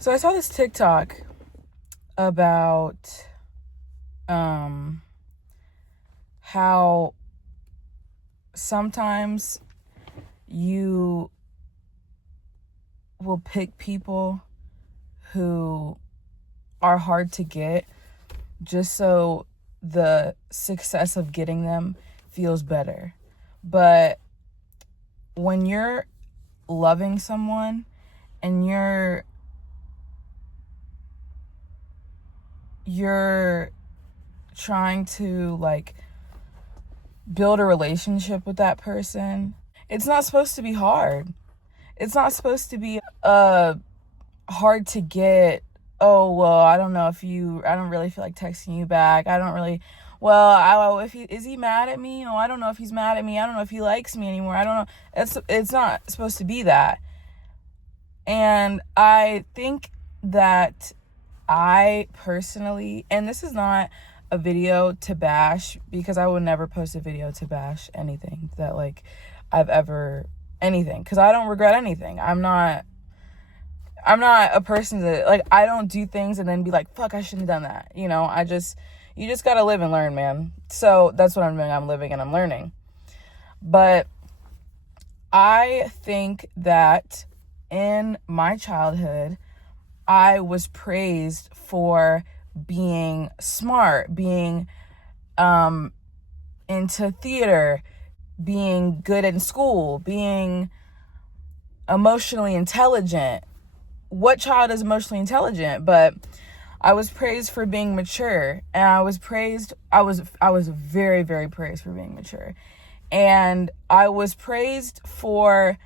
So I saw this TikTok about how sometimes you will pick people who are hard to get just so the success of getting them feels better. But when you're loving someone and you're trying to build a relationship with that person, it's not supposed to be hard. It's not supposed to be hard to get. Oh, well, I don't really feel like texting you back. Is he mad at me? Oh, I don't know if he's mad at me. I don't know if he likes me anymore. I don't know. It's not supposed to be that. And I think that I personally, and this is not a video to bash, because I would never post a video to bash anything that anything, because I don't regret anything. I'm not a person that I don't do things and then be like, fuck, I shouldn't have done that. You just gotta live and learn, man. So that's what I'm doing. I'm living and I'm learning. But I think that in my childhood, I was praised for being smart, being into theater, being good in school, being emotionally intelligent. What child is emotionally intelligent? But I was praised for being mature, and I was very, very praised for being mature. And I was praised for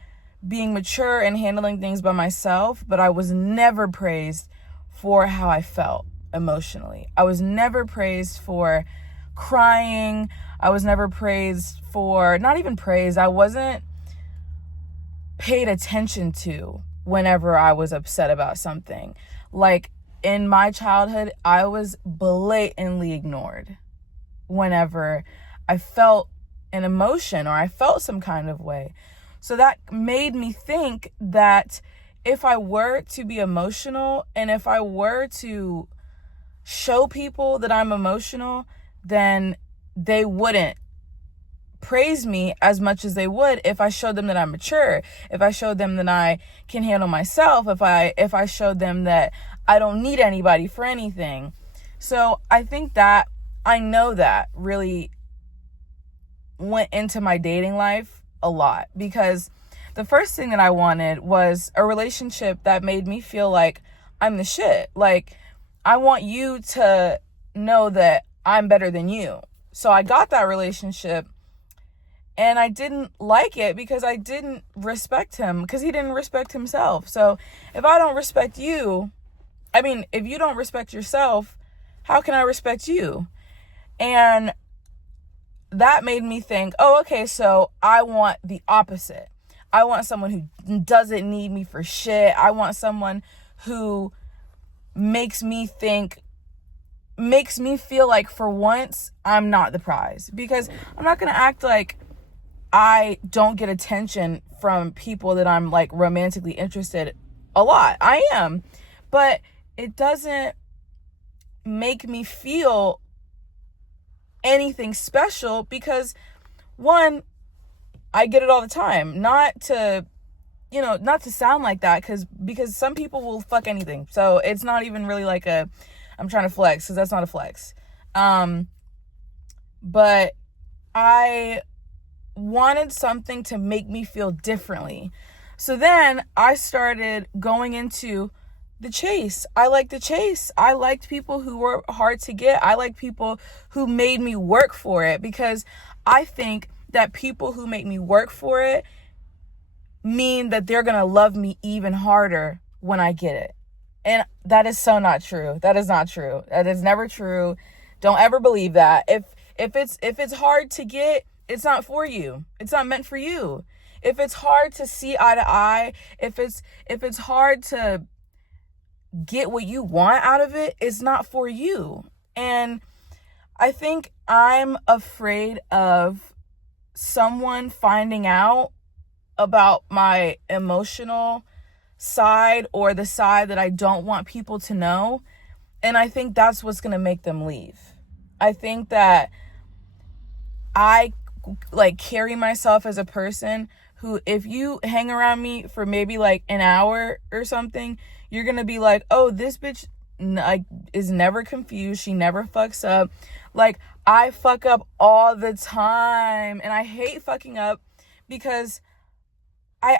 being mature and handling things by myself, but I was never praised for how I felt emotionally. I was never praised for crying. I was never praised for, not even praised, I wasn't paid attention to whenever I was upset about something. In my childhood, I was blatantly ignored whenever I felt an emotion or I felt some kind of way. So that made me think that if I were to be emotional and if I were to show people that I'm emotional, then they wouldn't praise me as much as they would if I showed them that I'm mature, if I showed them that I can handle myself, if I showed them that I don't need anybody for anything. So I think that I know that really went into my dating life a lot, because the first thing that I wanted was a relationship that made me feel like I'm the shit. I want you to know that I'm better than you. So I got that relationship, and I didn't like it because I didn't respect him, because he didn't respect himself. So if I don't respect you, if you don't respect yourself, how can I respect you? And that made me think, oh, okay, so I want the opposite. I want someone who doesn't need me for shit. I want someone who makes me feel like for once I'm not the prize. Because I'm not going to act like I don't get attention from people that I'm romantically interested a lot. I am. But it doesn't make me feel anything special, because one, I get it all the time. Not to sound like that, because some people will fuck anything. So it's not even really I'm trying to flex, because that's not a flex. But I wanted something to make me feel differently. So then I started going into the chase. I liked the chase. I liked people who were hard to get. I liked people who made me work for it, because I think that people who make me work for it mean that they're going to love me even harder when I get it. And that is so not true. That is not true. That is never true. Don't ever believe that. If it's hard to get, it's not for you. It's not meant for you. If it's hard to see eye to eye, if it's hard to get what you want out of it, it's not for you. And I think I'm afraid of someone finding out about my emotional side, or the side that I don't want people to know. And I think that's what's going to make them leave. I think that I like carry myself as a person who, if you hang around me for maybe like an hour or something, you're going to be like, oh, this bitch like is never confused. She never fucks up. Like, I fuck up all the time, and I hate fucking up because I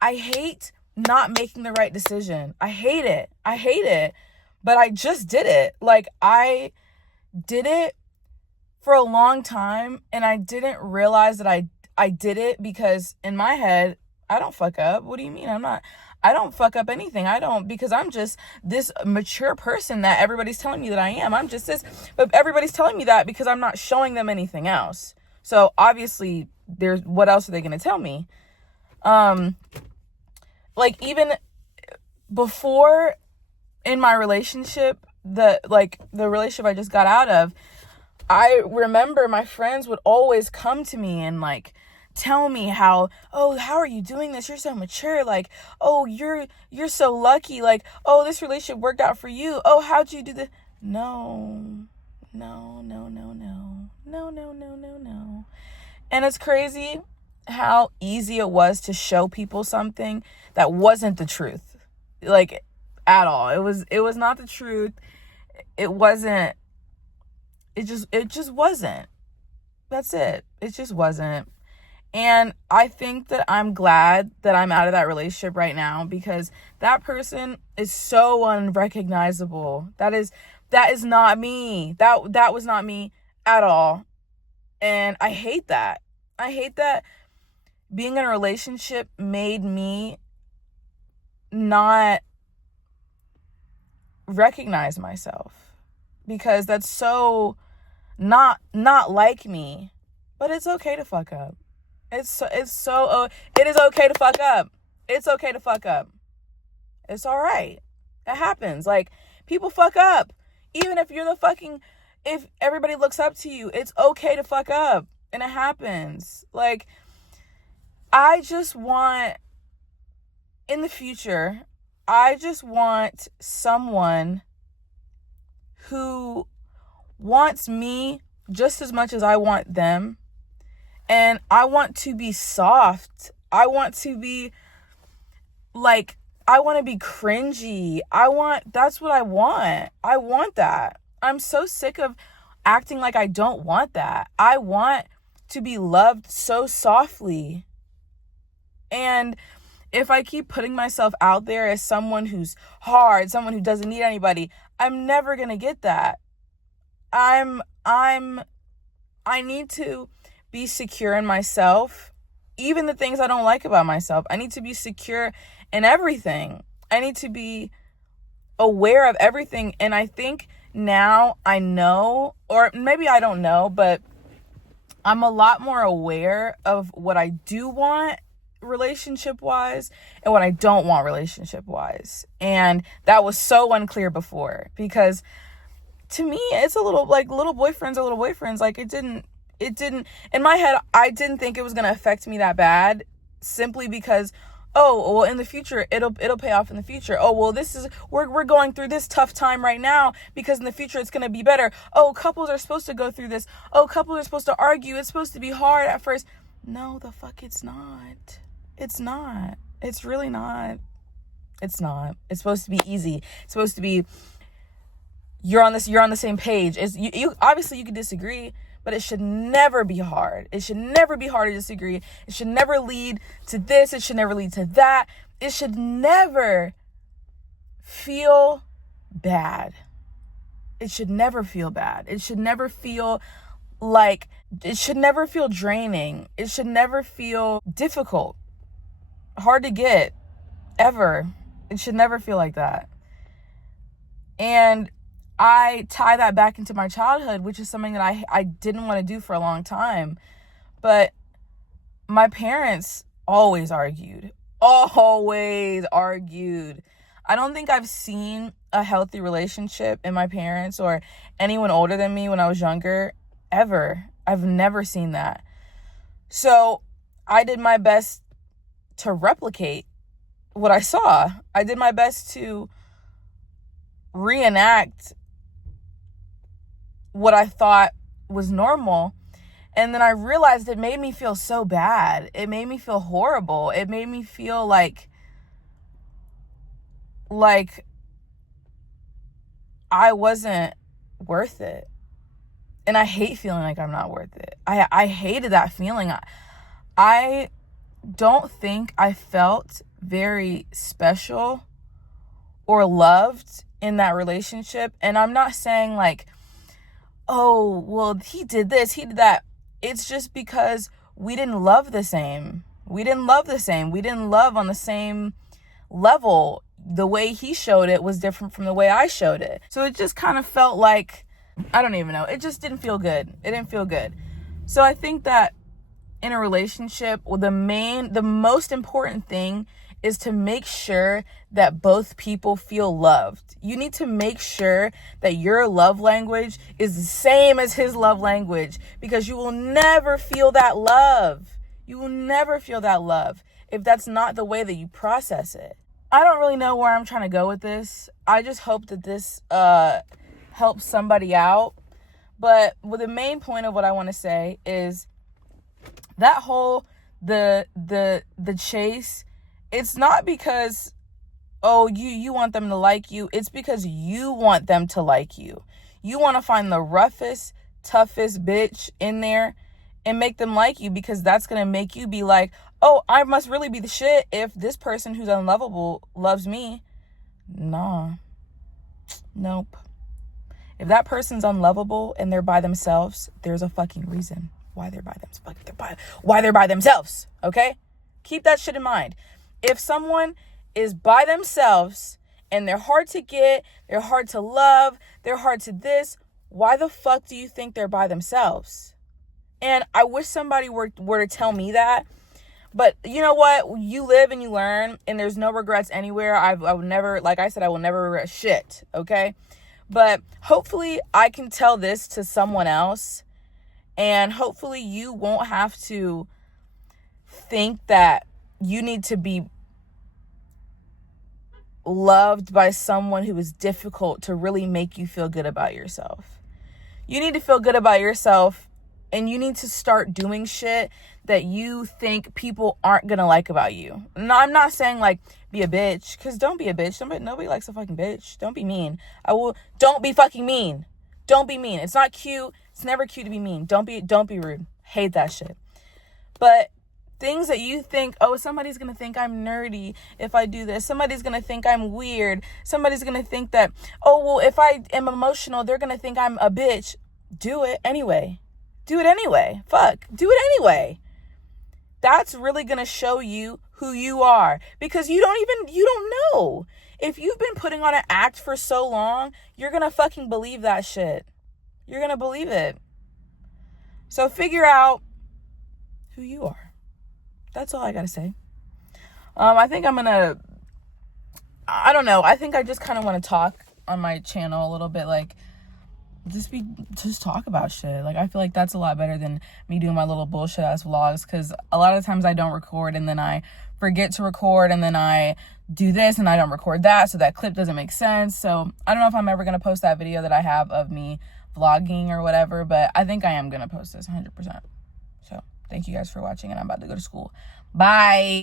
hate not making the right decision. I hate it. But I just did it. Like, I did it for a long time, and I didn't realize that I did it because in my head, I don't fuck up. What do you mean? I don't fuck up anything. Because I'm just this mature person that everybody's telling me that I am. I'm just this, but everybody's telling me that because I'm not showing them anything else. So obviously what else are they going to tell me? Like, even before in my relationship, the relationship I just got out of, I remember my friends would always come to me and like tell me how are you doing this? You're so mature. Like, oh, you're so lucky. Like, oh, this relationship worked out for you. Oh, how'd you do this? No. And it's crazy how easy it was to show people something that wasn't the truth. Like, at all. It was not the truth. It just wasn't. That's it. It just wasn't. And I think that I'm glad that I'm out of that relationship right now, because that person is so unrecognizable. That is not me. That was not me at all. And I hate that. I hate that being in a relationship made me not recognize myself, because that's so not like me. But it's okay to fuck up. It is okay to fuck up. It's okay to fuck up. It's all right. It happens. Like, people fuck up. Even if if everybody looks up to you, it's okay to fuck up. And it happens. Like, I just want, in the future, I just want someone who wants me just as much as I want them. And I want to be soft. I want to be like, I want to be cringy. That's what I want. I want that. I'm so sick of acting like I don't want that. I want to be loved so softly. And if I keep putting myself out there as someone who's hard, someone who doesn't need anybody, I'm never going to get that. I need to be secure in myself, even the things I don't like about myself. I need to be secure in everything. I need to be aware of everything. And I think now I know, or maybe I don't know, but I'm a lot more aware of what I do want relationship-wise and what I don't want relationship-wise. And that was so unclear before, because to me, it's a little like little boyfriends are little boyfriends. Like, it didn't, in my head, I didn't think it was going to affect me that bad, simply because, oh, well, in the future, it'll pay off in the future. Oh, well, we're going through this tough time right now, because in the future it's going to be better. Oh, couples are supposed to go through this. Oh, couples are supposed to argue. It's supposed to be hard at first. No, the fuck it's not. It's not. It's really not. It's not. It's supposed to be easy. It's supposed to be, you're on the same page. You obviously you can disagree, but it should never be hard. It should never be hard to disagree. It should never lead to this. It should never lead to that. It should never feel bad. It should never feel bad. It should never feel like, it should never feel draining. It should never feel difficult, hard to get, ever. It should never feel like that. And I tie that back into my childhood, which is something that I didn't want to do for a long time. But my parents always argued. I don't think I've seen a healthy relationship in my parents or anyone older than me when I was younger, ever. I've never seen that. So I did my best to replicate what I saw. I did my best to reenact what I thought was normal. And then I realized it made me feel so bad. It made me feel horrible. It made me feel like I wasn't worth it. And I hate feeling like I'm not worth it. I hated that feeling. I don't think I felt very special or loved in that relationship. And I'm not saying like, oh, well, he did this, he did that. It's just because we didn't love the same. We didn't love on the same level. The way he showed it was different from the way I showed it. So it just kind of felt like, I don't even know. It just didn't feel good. It didn't feel good. So I think that in a relationship, the most important thing is to make sure that both people feel loved. You need to make sure that your love language is the same as his love language, because you will never feel that love. You will never feel that love if that's not the way that you process it. I don't really know where I'm trying to go with this. I just hope that this helps somebody out. But the main point of what I want to say is that whole the chase, it's not because, oh, you want them to like you. It's because you want them to like you. You want to find the roughest, toughest bitch in there and make them like you, because that's going to make you be like, oh, I must really be the shit if this person who's unlovable loves me. Nah. Nope. If that person's unlovable and they're by themselves, there's a fucking reason why they're by themselves, okay? Keep that shit in mind. If someone is by themselves and they're hard to get, they're hard to love, they're hard to this, why the fuck do you think they're by themselves? And I wish somebody were to tell me that. But you know what? You live and you learn, and there's no regrets anywhere. I would never, like I said, I will never regret shit, okay? But hopefully I can tell this to someone else, and hopefully you won't have to think that you need to be loved by someone who is difficult to really make you feel good about yourself. You need to feel good about yourself, and you need to start doing shit that you think people aren't gonna like about you. No, I'm not saying like be a bitch, because don't be a bitch. Nobody likes a fucking bitch. Don't be mean. Don't be fucking mean. Don't be mean. It's not cute. It's never cute to be mean. Don't be rude. Hate that shit. But things that you think, oh, somebody's gonna think I'm nerdy if I do this. Somebody's gonna think I'm weird. Somebody's gonna think that, oh, well, if I am emotional, they're gonna think I'm a bitch. Do it anyway. Do it anyway. Fuck. Do it anyway. That's really going to show you who you are, because you don't know. If you've been putting on an act for so long, you're going to fucking believe that shit. You're going to believe it. So figure out who you are. That's all I got to say. I think I'm going to, I don't know. I think I just kind of want to talk on my channel a little bit, like, just talk about shit. Like, I feel like that's a lot better than me doing my little bullshit ass vlogs, because a lot of times I don't record, and then I forget to record, and then I do this and I don't record that, so that clip doesn't make sense. So I don't know if I'm ever gonna post that video that I have of me vlogging or whatever, but I think I am gonna post this 100%. So thank you guys for watching, and I'm about to go to school. Bye.